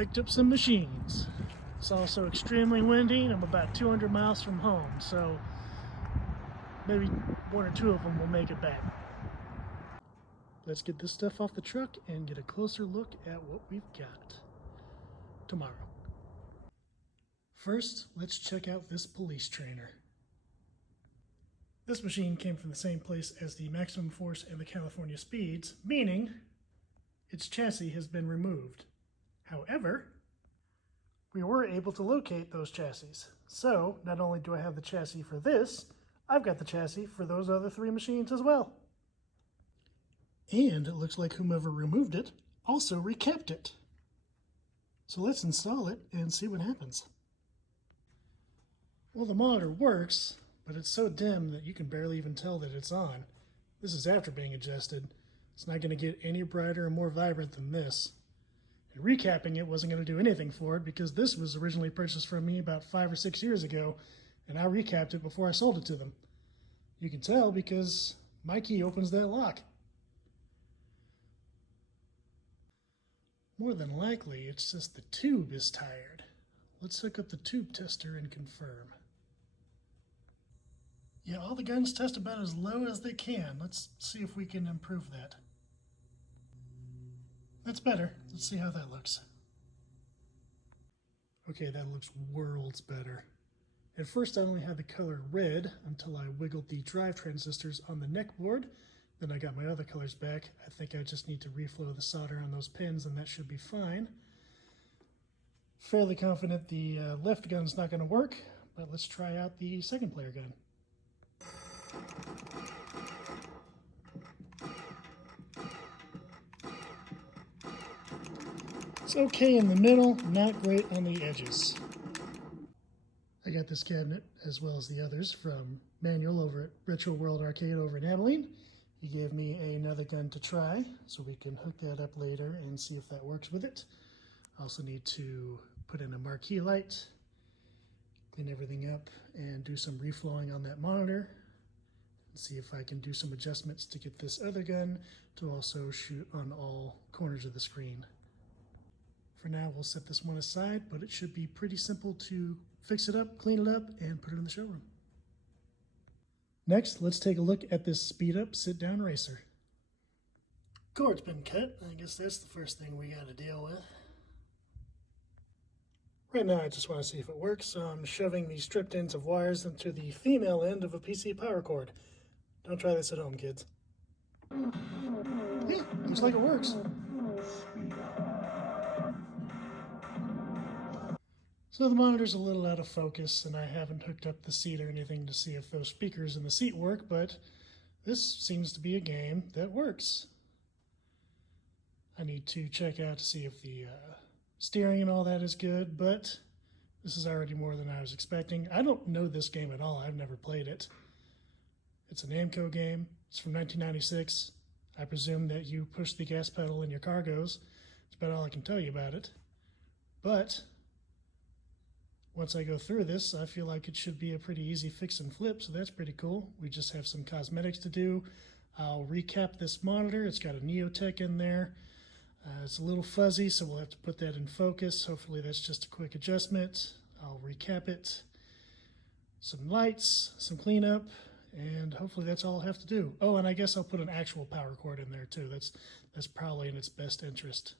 picked up some machines. It's also extremely windy and I'm about 200 miles from home, so maybe one or two of them will make it back. Let's get this stuff off the truck and get a closer look at what we've got tomorrow. First, let's check out this police trainer. This machine came from the same place as the Maximum Force and the California Speeds, meaning its chassis has been removed. However, we were able to locate those chassis. So, not only do I have the chassis for this, I've got the chassis for those other three machines as well. And it looks like whomever removed it also recapped it. So let's install it and see what happens. Well, the monitor works, but it's so dim that you can barely even tell that it's on. This is after being adjusted. It's not going to get any brighter or more vibrant than this. And recapping it wasn't going to do anything for it because this was originally purchased from me about 5 or 6 years ago, and I recapped it before I sold it to them. You can tell because my key opens that lock. More than likely, it's just the tube is tired. Let's hook up the tube tester and confirm. Yeah, all the guns test about as low as they can. Let's see if we can improve that. That's better. Let's see how that looks. Okay, that looks worlds better. At first I only had the color red until I wiggled the drive transistors on the neck board. Then I got my other colors back. I think I just need to reflow the solder on those pins and that should be fine. Fairly confident the left gun's not going to work, but let's try out the second player gun. It's okay in the middle, not great on the edges. I got this cabinet, as well as the others, from Manuel over at Retro World Arcade over in Abilene. He gave me another gun to try, so we can hook that up later and see if that works with it. I also need to put in a marquee light, clean everything up, and do some reflowing on that monitor, and see if I can do some adjustments to get this other gun to also shoot on all corners of the screen. For now, we'll set this one aside, but it should be pretty simple to fix it up, clean it up, and put it in the showroom. Next, let's take a look at this speed-up sit-down racer. Cord's been cut. I guess that's the first thing we got to deal with. Right now, I just want to see if it works, so I'm shoving the stripped ends of wires into the female end of a PC power cord. Don't try this at home, kids. Yeah, looks like it works. So the monitor's a little out of focus, and I haven't hooked up the seat or anything to see if those speakers in the seat work, but this seems to be a game that works. I need to check out to see if the steering and all that is good, but this is already more than I was expecting. I don't know this game at all. I've never played it. It's an Namco game. It's from 1996. I presume that you push the gas pedal and your car goes. That's about all I can tell you about it. But once I go through this, I feel like it should be a pretty easy fix and flip, so that's pretty cool. We just have some cosmetics to do. I'll recap this monitor. It's got a Neotech in there. It's a little fuzzy, so we'll have to put that in focus. Hopefully that's just a quick adjustment. I'll recap it. Some lights, some cleanup, and hopefully that's all I'll have to do. Oh, and I guess I'll put an actual power cord in there too. That's probably in its best interest.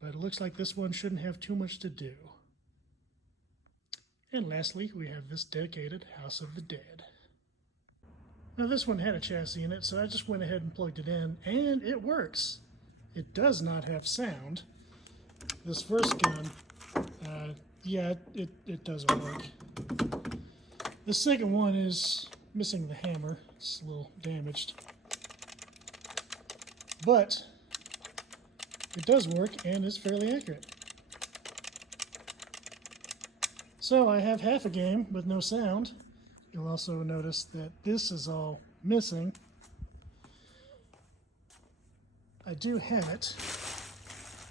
But it looks like this one shouldn't have too much to do. And lastly, we have this dedicated House of the Dead. Now this one had a chassis in it, so I just went ahead and plugged it in, and it works. It does not have sound. This first gun, yeah, it doesn't work. The second one is missing the hammer. It's a little damaged. But it does work and is fairly accurate. So I have half a game with no sound. You'll also notice that this is all missing. I do have it.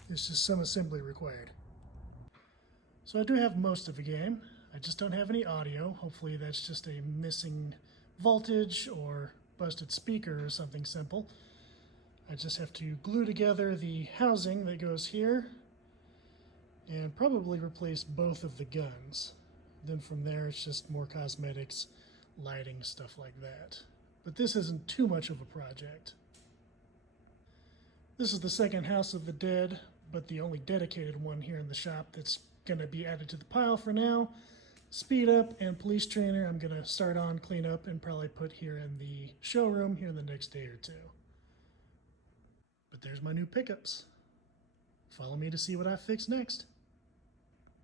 There's just some assembly required. So I do have most of the game. I just don't have any audio. Hopefully that's just a missing voltage or busted speaker or something simple. I just have to glue together the housing that goes here and probably replace both of the guns. Then from there, it's just more cosmetics, lighting, stuff like that. But this isn't too much of a project. This is the second House of the Dead, but the only dedicated one here in the shop that's going to be added to the pile for now. Speed Up and Police Trainer I'm going to start on, clean up, and probably put here in the showroom here in the next day or two. But there's my new pickups. Follow me to see what I fix next.